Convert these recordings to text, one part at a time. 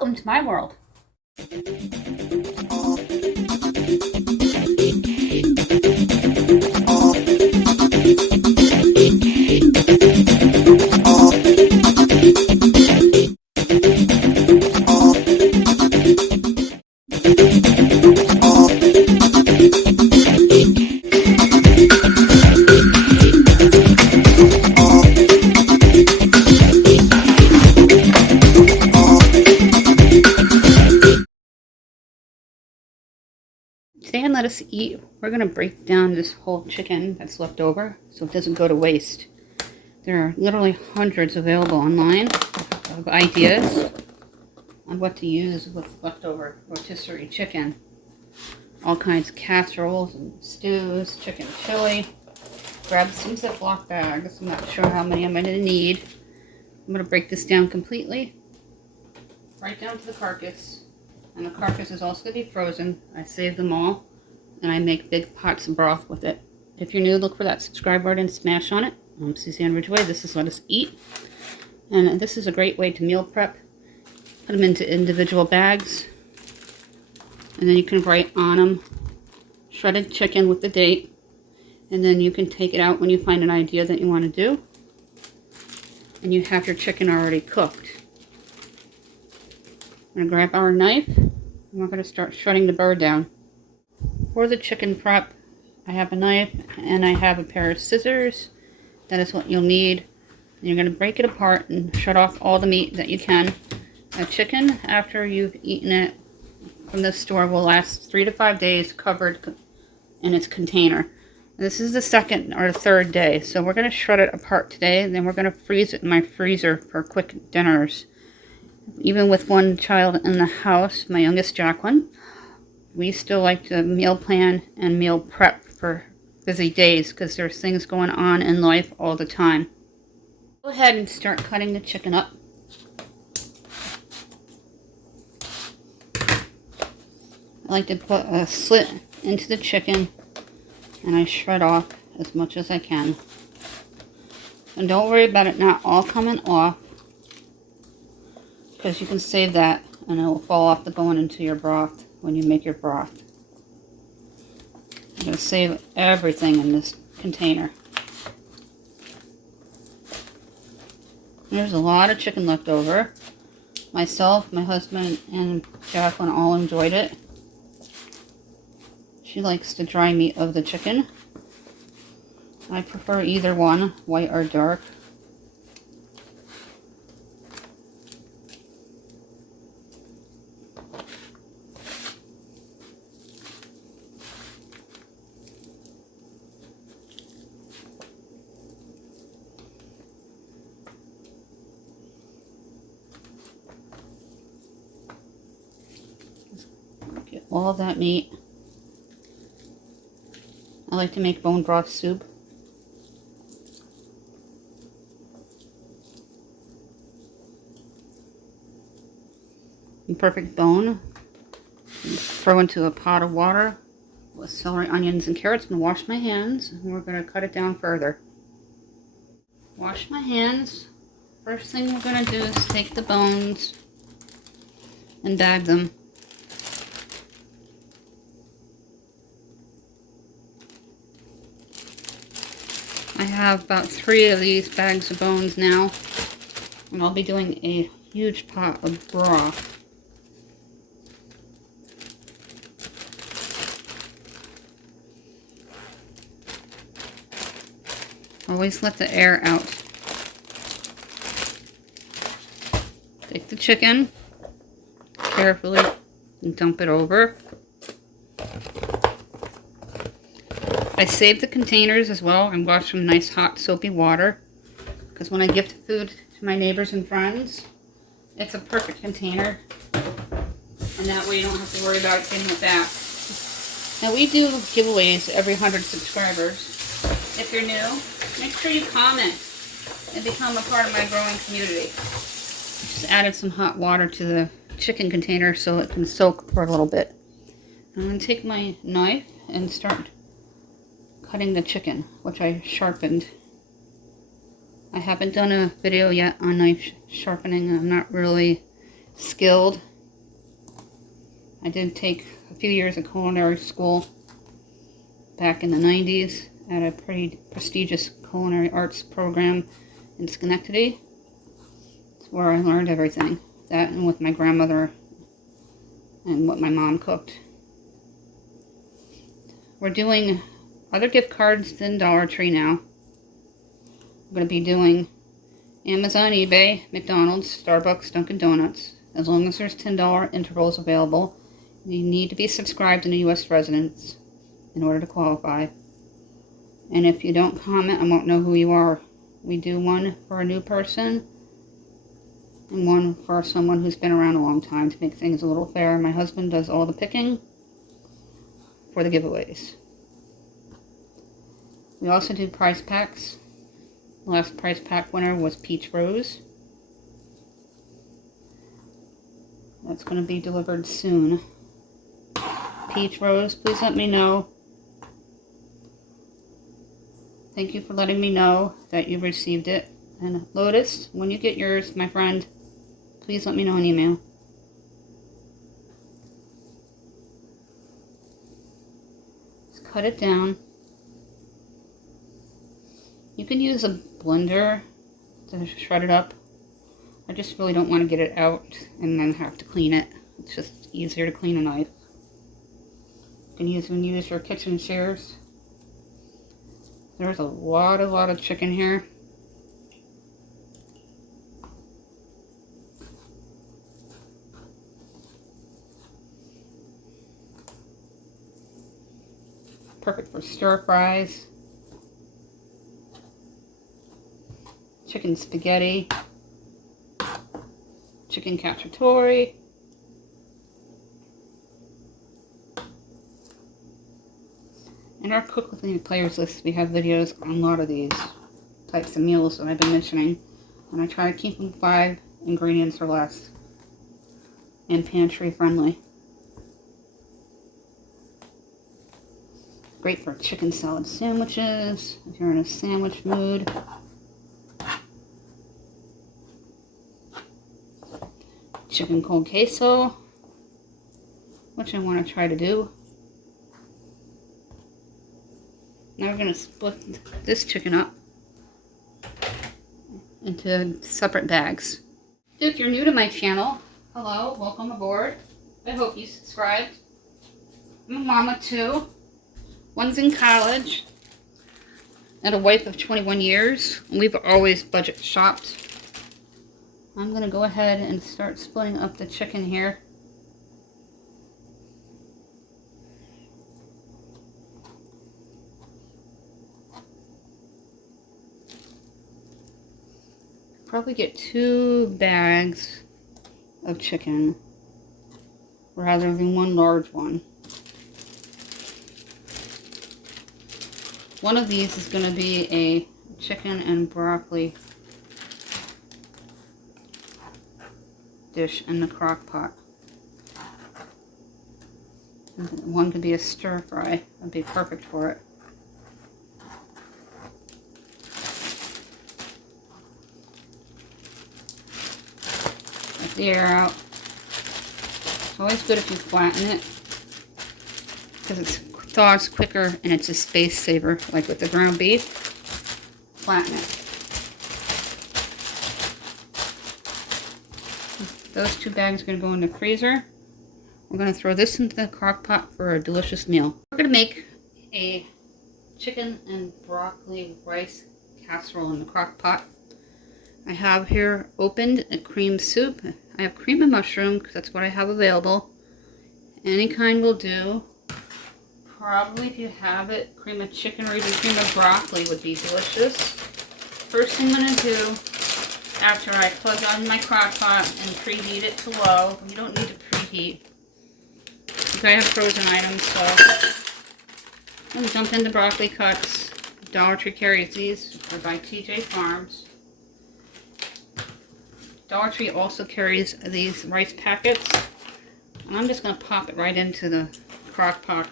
Welcome to my world. Today on Let Us Eat, we're going to break down this whole chicken that's left over so it doesn't go to waste. There are literally hundreds available online of ideas on what to use with leftover rotisserie chicken. All kinds of casseroles and stews, chicken chili. Grab some Ziploc bags. I'm not sure how many I'm going to need. I'm going to break this down completely, right down to the carcass. And the carcass is also going to be frozen. I save them all, and I make big pots of broth with it. If you're new, look for that subscribe button and smash on it. I'm Suzanne Ridgway. This is Let Us Eat. And this is a great way to meal prep. Put them into individual bags. And then you can write on them shredded chicken with the date. And then you can take it out when you find an idea that you want to do. And you have your chicken already cooked. I'm going to grab our knife, and we're going to start shredding the bird down. For the chicken prep, I have a knife, and I have a pair of scissors. That is what you'll need. And you're going to break it apart and shred off all the meat that you can. A chicken, after you've eaten it from the store, will last 3 to 5 days covered in its container. This is the second or the third day, so we're going to shred it apart today, and then we're going to freeze it in my freezer for quick dinners. Even with one child in the house, my youngest Jacqueline, we still like to meal plan and meal prep for busy days because there's things going on in life all the time. Go ahead and start cutting the chicken up. I like to put a slit into the chicken and I shred off as much as I can. And don't worry about it not all coming off, because you can save that and it will fall off the bone into your broth when you make your broth. I'm going to save everything in this container. There's a lot of chicken left over. Myself, my husband, and Jacqueline all enjoyed it. She likes the dry meat of the chicken. I prefer either one, white or dark. Get all that meat. I like to make bone broth soup. Imperfect bone. Throw into a pot of water with celery, onions, and carrots, and wash my hands. And we're going to cut it down further. Wash my hands. First thing we're going to do is take the bones and bag them. I have about 3 of these bags of bones now, and I'll be doing a huge pot of broth. Always let the air out. Take the chicken carefully and dump it over. I save the containers as well and wash them nice hot soapy water, because when I gift food to my neighbors and friends, it's a perfect container, and that way you don't have to worry about getting it back. Now we do giveaways every 100 subscribers. If you're new, make sure you comment and become a part of my growing community. Just added some hot water to the chicken container so it can soak for a little bit. I'm going to take my knife and start cutting the chicken, which I sharpened. I haven't done a video yet on knife sharpening. I'm not really skilled. I did take a few years of culinary school back in the 90s at a pretty prestigious culinary arts program in Schenectady. It's where I learned everything. That and with my grandmother and what my mom cooked. We're doing other gift cards than Dollar Tree now. I'm going to be doing Amazon, eBay, McDonald's, Starbucks, Dunkin' Donuts. As long as there's $10 intervals available, you need to be subscribed and a U.S. resident in order to qualify. And if you don't comment, I won't know who you are. We do one for a new person and one for someone who's been around a long time to make things a little fair. My husband does all the picking for the giveaways. We also do prize packs. The last prize pack winner was Peach Rose. That's going to be delivered soon. Peach Rose, please let me know. Thank you for letting me know that you received it. And Lotus, when you get yours, my friend, please let me know in email. Just cut it down. You can use a blender to shred it up. I just really don't want to get it out and then have to clean it. It's just easier to clean a knife. You can use your kitchen shears. There's a lot of chicken here. Perfect for stir fries. Chicken spaghetti. Chicken cacciatore. In our Cook With Me Players list, we have videos on a lot of these types of meals that I've been mentioning. And I try to keep them 5 ingredients or less. And pantry friendly. Great for chicken salad sandwiches, if you're in a sandwich mood. Chicken cold queso, which I want to try to do. Now we're going to split this chicken up into separate bags. If you're new to my channel, hello, welcome aboard. I hope you subscribed. I'm a mama too. One's in college and a wife of 21 years. We've always budget shopped. I'm going to go ahead and start splitting up the chicken here. Probably get 2 bags of chicken rather than one large one. One of these is going to be a chicken and broccoli dish in the crock pot. One could be a stir fry. That'd be perfect for it. Let the air out. It's always good if you flatten it because it thaws quicker and it's a space saver. Like with the ground beef, flatten it. Those 2 bags are going to go in the freezer. We're going to throw this into the crock pot for a delicious meal. We're going to make a chicken and broccoli rice casserole in the crock pot. I have here opened a cream soup. I have cream and mushroom because that's what I have available. Any kind will do. Probably if you have it, cream of chicken or even cream of broccoli would be delicious. First thing I'm going to do after I plug on my crock pot and preheat it to low. You don't need to preheat. Because I have frozen items, so I'm going to jump into broccoli cuts. Dollar Tree carries these. They're by TJ Farms. Dollar Tree also carries these rice packets. And I'm just going to pop it right into the crock pot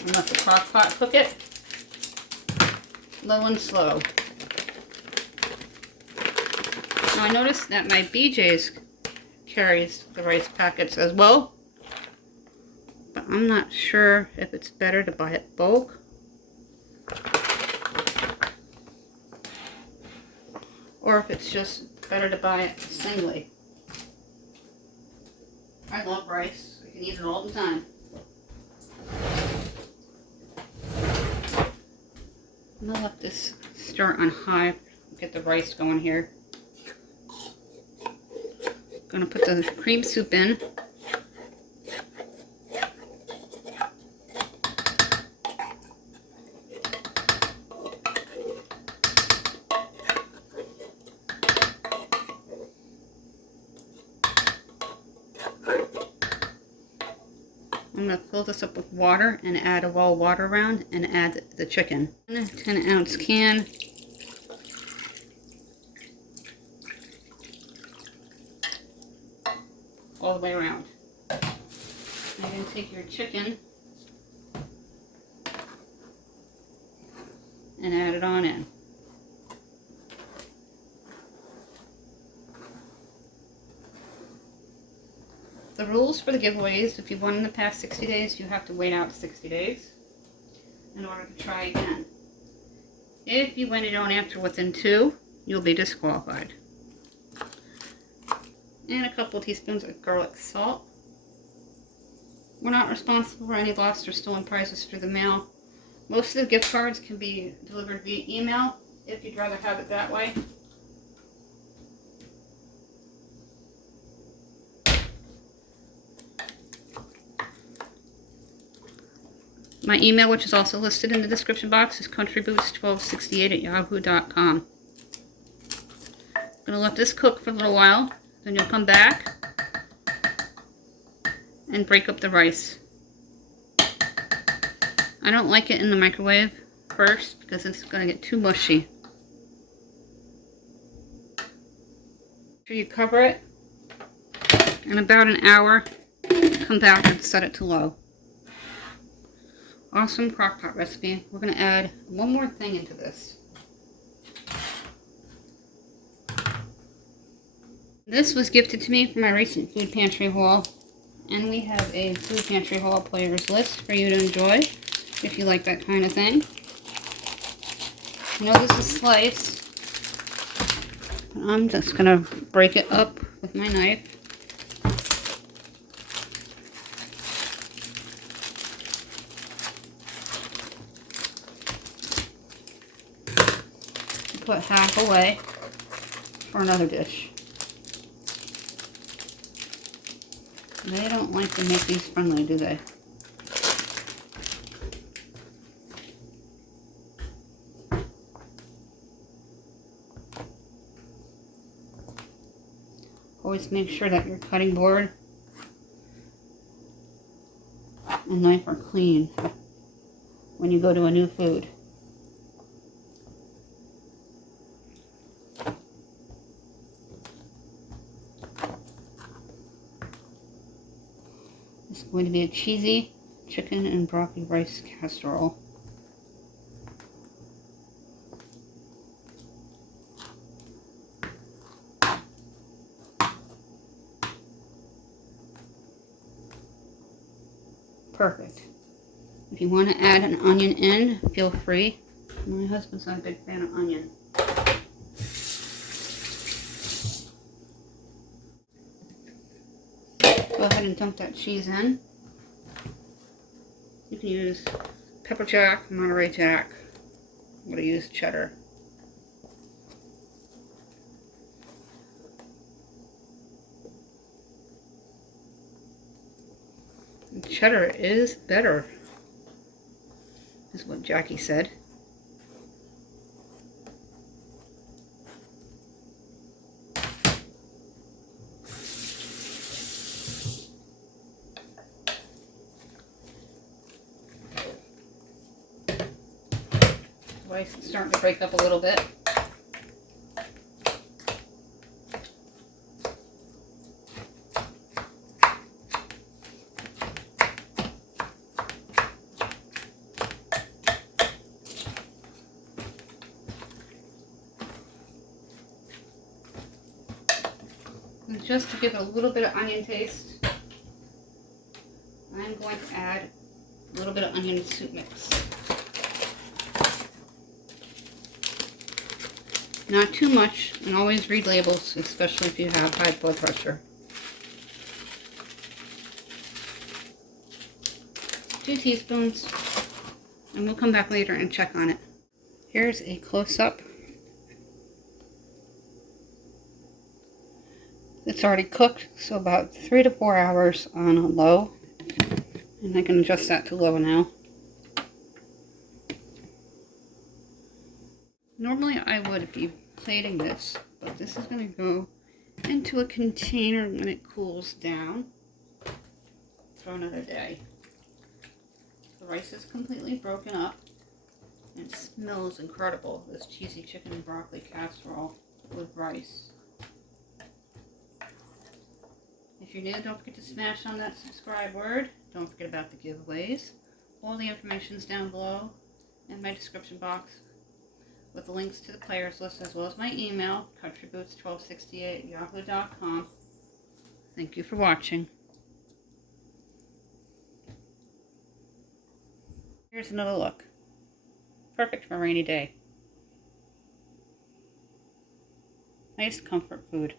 and let the crock pot cook it. Low and slow. Now I noticed that my BJ's carries the rice packets as well. But I'm not sure if it's better to buy it bulk or if it's just better to buy it singly. I love rice. I can eat it all the time. I'm gonna let this start on high, get the rice going here. Gonna put the cream soup in. I'm going to fill this up with water and add a well water around and add the chicken. In a 10-ounce can. All the way around. You're going to take your chicken and add it on in. The rules for the giveaways: if you've won in the past 60 days, you have to wait out 60 days in order to try again. If you win it on after within 2, you'll be disqualified. And a couple teaspoons of garlic salt. We're not responsible for any lost or stolen prizes through the mail. Most of the gift cards can be delivered via email if you'd rather have it that way. My email, which is also listed in the description box, is countryboost1268@yahoo.com. I'm going to let this cook for a little while, then you'll come back and break up the rice. I don't like it in the microwave first because it's going to get too mushy. Make sure you cover it. In about an hour, come back and set it to low. Awesome crock pot recipe. We're going to add one more thing into this. This was gifted to me from my recent food pantry haul, and we have a food pantry haul players list for you to enjoy if you like that kind of thing. I know this is sliced, but I'm just going to break it up with my knife. Put half away for another dish. They don't like to make these friendly, do they? Always make sure that your cutting board and knife are clean when you go to a new food. It's going to be a cheesy chicken and broccoli rice casserole. Perfect. If you want to add an onion in, feel free. My husband's not a big fan of onion. Go ahead and dump that cheese in. You can use pepper jack, Monterey Jack. I'm going to use cheddar. And cheddar is better, is what Jackie said. Rice is starting to break up a little bit. just to give it a little bit of onion taste, I'm going to add a little bit of onion soup mix. Not too much, and always read labels, especially if you have high blood pressure. 2 teaspoons, and we'll come back later and check on it. Here's a close-up. It's already cooked, so about 3 to 4 hours on a low. And I can adjust that to low now. Normally I would be plating this, but this is going to go into a container when it cools down for another day. The rice is completely broken up. It smells incredible, this cheesy chicken and broccoli casserole with rice. If you're new, don't forget to smash on that subscribe word. Don't forget about the giveaways. All the information's down below in my description box with the links to the players list as well as my email, countryboots1268@yahoo.com. Thank you for watching. Here's another look. Perfect for a rainy day. Nice comfort food.